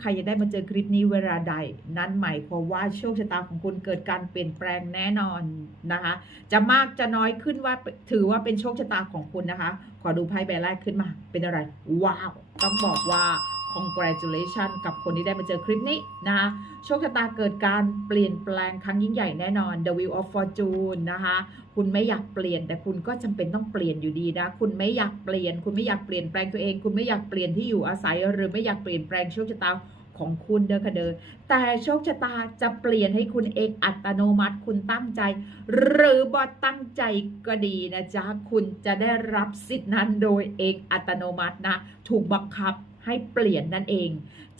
ใครจะได้มาเจอคลิปนี้เวลาใด นั้นหมายความว่าโชคชะตาของคุณเกิดการเปลี่ยนแปลงแน่นอนนะคะ จะมากจะน้อยขึ้นว่าถือว่าเป็นโชคชะตาของคุณนะคะ ขอดูไพ่ใบแรกขึ้นมา เป็นอะไร ว้าว ต้องบอกว่า congratulation กับคนที่ได้มาเจอคลิปนี้นะคะโชคชะตาเกิดการเปลี่ยนแปลงครั้งยิ่งใหญ่แน่นอน The Wheel of Fortune นะคะคุณไม่อยากเปลี่ยน แต่คุณก็จำเป็นต้องเปลี่ยนอยู่ดีนะ คุณไม่อยากเปลี่ยน คุณไม่อยากเปลี่ยนแปลงตัวเอง คุณไม่อยากเปลี่ยนที่อยู่อาศัย หรือไม่อยากเปลี่ยนแปลงโชคชะตาของคุณเด้อค่ะเด้อแต่โชคชะตาจะเปลี่ยนให้คุณเองอัตโนมัติคุณตั้งใจ หรือบอตั้งใจก็ดีนะจ๊ะ คุณจะได้รับสิทธินั้นโดยเองอัตโนมัตินะ ถูกบังคับ ให้เปลี่ยนนั่นเอง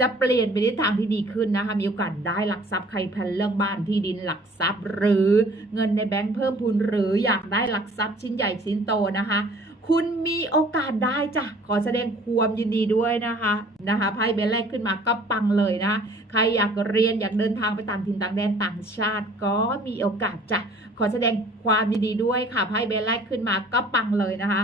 จะเปลี่ยนไปในทางที่ดีขึ้นนะคะมีโอกาสได้หลักทรัพย์ใครแพลนเรื่องบ้านที่ดินหลักทรัพย์ หรือเงินในแบงค์เพิ่มพูนหรืออยากได้หลักทรัพย์ชิ้นใหญ่ชิ้นโตนะคะคุณมีโอกาสได้จ้ะ ขอแสดงความยินดีด้วยนะคะนะคะไพ่เบลแรกขึ้นมาก็ปังเลยนะ ใครอยากเรียนอยากเดินทางไปต่างถิ่นต่างแดนต่างชาติ ก็มีโอกาสจ้ะ ขอแสดงความยินดีด้วยค่ะไพ่เบลแรกขึ้นมาก็ปังเลยนะคะ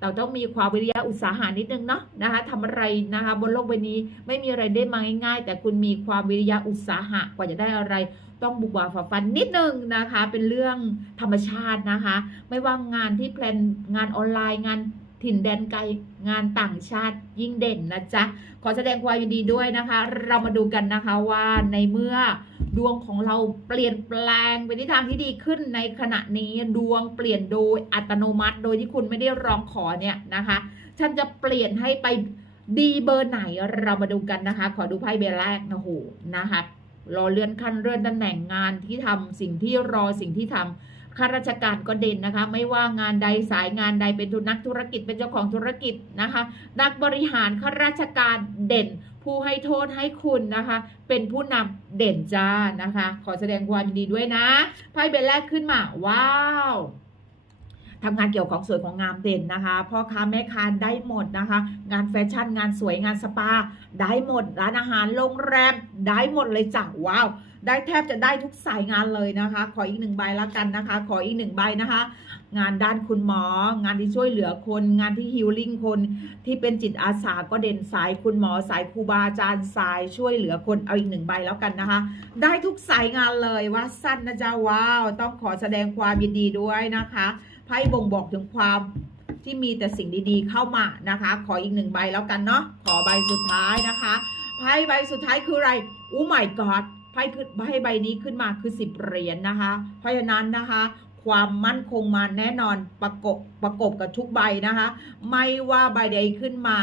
เราต้องมีความวิริยะอุตสาหะนิดนึงเนาะนะคะทำอะไรนะคะ บนโลกใบนี้ไม่มีอะไรได้มาง่ายๆ แต่คุณมีความวิริยะอุตสาหะกว่าจะได้อะไร ต้องบุกบ่าฝ่าฟันนิดนึงนะคะ เป็นเรื่องธรรมชาตินะคะ ไม่ว่างานที่แพลนงานออนไลน์งานถิ่นแดนไกลงานต่างชาติยิ่งเด่นนะจ๊ะขอแสดงความยินดีด้วยนะคะ เรามาดูกันนะคะว่าในเมื่อ ดวงของเราเปลี่ยนแปลงไปในทางที่ดีขึ้นในขณะนี้ดวงเปลี่ยนโดยอัตโนมัติ โดยที่คุณไม่ได้ร้องขอเนี่ยนะคะ ฉันจะเปลี่ยนให้ไปดีเบอร์ไหนเรามาดูกันนะคะ ขอดูไพ่เบอร์แรกนะโหนะคะรอเลื่อนขั้นเลื่อนตำแหน่งงานที่ทำสิ่งที่รอสิ่งที่ทำข้าราชการก็เด่นนะคะ ไม่ว่างานใดสายงานใดเป็นทุนนักธุรกิจเป็นเจ้าของธุรกิจนะคะ นักบริหารข้าราชการเด่น ผู้ให้โทษให้คุณนะคะ เป็นผู้นำเด่นจ้านะคะ ขอแสดงความยินดีด้วยนะไพ่เบลแรกขึ้นมา ว้าว ทำงานเกี่ยวของสวยของงามเด่นนะคะพ่อค้าแม่ค้าได้หมดนะคะ งานแฟชั่นงานสวยงานสปา ได้หมดร้านอาหารโรงแรมได้หมดเลยจ้ะว้าวได้แทบจะได้ทุกสายงานเลยนะคะ ขออีกหนึ่งใบละกันนะคะ ขออีกหนึ่งใบนะคะ งานด้านคุณหมอ งานที่ช่วยเหลือคน งานที่ฮิลลิ่งคน ที่เป็นจิตอาสาก็เด่นสายคุณหมอสายครูบาอาจารย์สายช่วยเหลือคนเอาอีกหนึ่งใบแล้วกันนะคะ ได้ทุกสายงานเลยว่าสั้นนะจ๊ะว้าว ต้องขอแสดงความยินดีด้วยนะคะ ไพ่บ่งบอกถึงความที่มีแต่สิ่งดีๆเข้ามานะคะ ขออีกหนึ่งใบแล้วกันเนาะขอใบสุดท้ายนะคะไพ่ใบสุดท้ายคืออะไรอู้ my god ไพ่คือไพ่ใบนี้ขึ้นมาคือ10เหรียญนะคะ เพราะฉะนั้นนะคะ ความมั่นคงมาแน่นอนประกบประกบกับทุกใบนะคะ ไม่ว่าใบใดขึ้นมา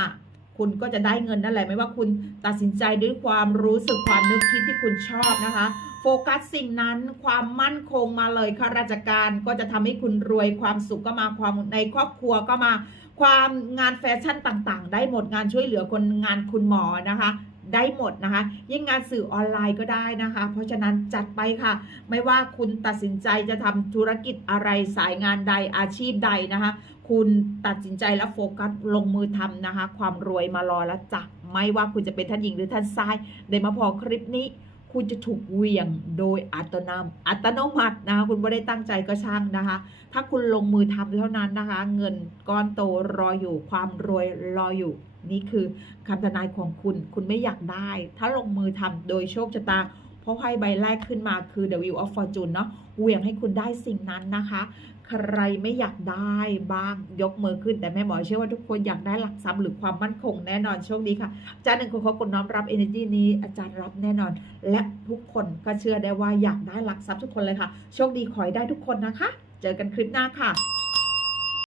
คุณก็จะได้เงินนั่นแหละไม่ว่าคุณตัดสินใจด้วยความรู้สึกความนึกคิดที่คุณชอบนะคะ โฟกัสสิ่งนั้นความมั่นคงมาเลยข้าราชการก็จะทำให้คุณรวยความสุขก็มาความในครอบครัวก็มา ความงานแฟชั่นต่างๆ ได้หมดงานช่วยเหลือคนงานคุณหมอนะคะได้หมดนะคะ ยิ่งงานสื่อออนไลน์ก็ได้นะคะ เพราะฉะนั้นจัดไปค่ะ ไม่ว่าคุณตัดสินใจจะทำธุรกิจอะไรสายงานใดอาชีพใดนะคะ คุณตัดสินใจและโฟกัสลงมือทำนะคะ ความรวยมารอแล้วจ้ะไม่ว่าคุณจะเป็นท่านหญิงหรือท่านชาย ได้มาพอคลิปนี้ คุณจะถูกเวียงโดยอัตโนมอัตโนมัตินะคะคุณไม่ได้ตั้งใจก็ช่างนะคะ ถ้าคุณลงมือทำเท่านั้นนะคะ เงินก้อนโตรออยู่ ความรวยรออยู่ นี่คือคำทนายของคุณ คุณไม่อยากได้ ถ้าลงมือทำโดยโชคชะตา เพราะไพ่ใบแรกขึ้นมาคือ The Wheel of Fortune เนาะเหวี่ยงให้คุณได้สิ่งนั้นนะคะ ใครไม่อยากได้บ้างยกมือขึ้น แต่แม่หมอเชื่อว่าทุกคนอยากได้หลักทรัพย์หรือความมั่นคงแน่นอนโชคดีค่ะ อาจารย์หนึ่งคนเขากดน้อมรับ energy นี้อาจารย์รับแน่นอน และทุกคนก็เชื่อได้ว่าอยากได้หลักทรัพย์ทุกคนเลยค่ะ โชคดีขอให้ได้ทุกคนนะคะ เจอกันคลิปหน้าค่ะ